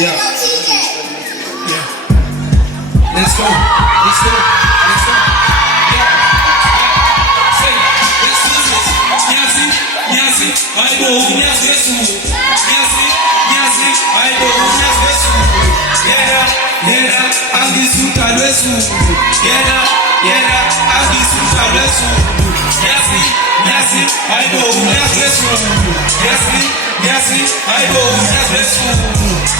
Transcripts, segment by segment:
Yeah. Yeah. Let's go. Let's go. Let's go. Yeah. Say, let's do this. Nyasi, nyasi, aibo, nyasi, yesu. Nyasi, nyasi, aibo, nyasi, yesu. Yera, yera, agisuta lesu. Yera, yera, agisuta lesu. Nyasi, nyasi, aibo, nyasi, yesu. Nyasi, nyasi, aibo, nyasi, yesu.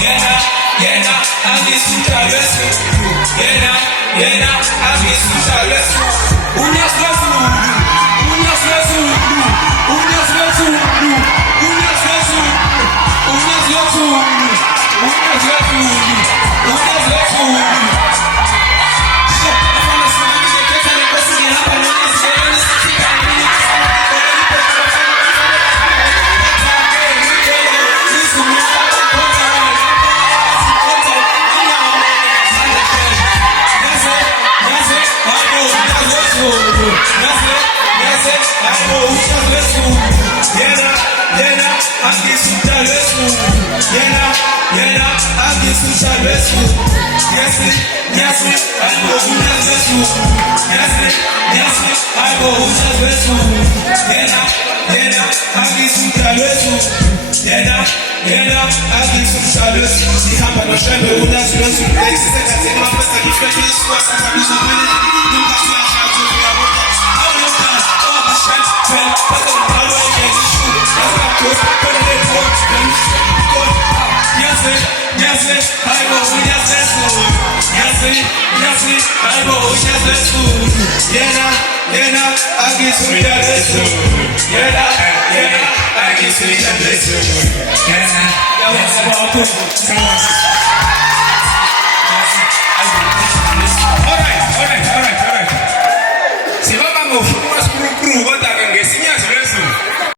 Yera, yera, agisuta lesu. Yera, yera, agisuta lesu. Unyas lesu. Unyas lesu. Unyas lesu. Unyas lesu. Unyas lesu. Unyas lesu. Unyas lesu. Alright. Si vamos a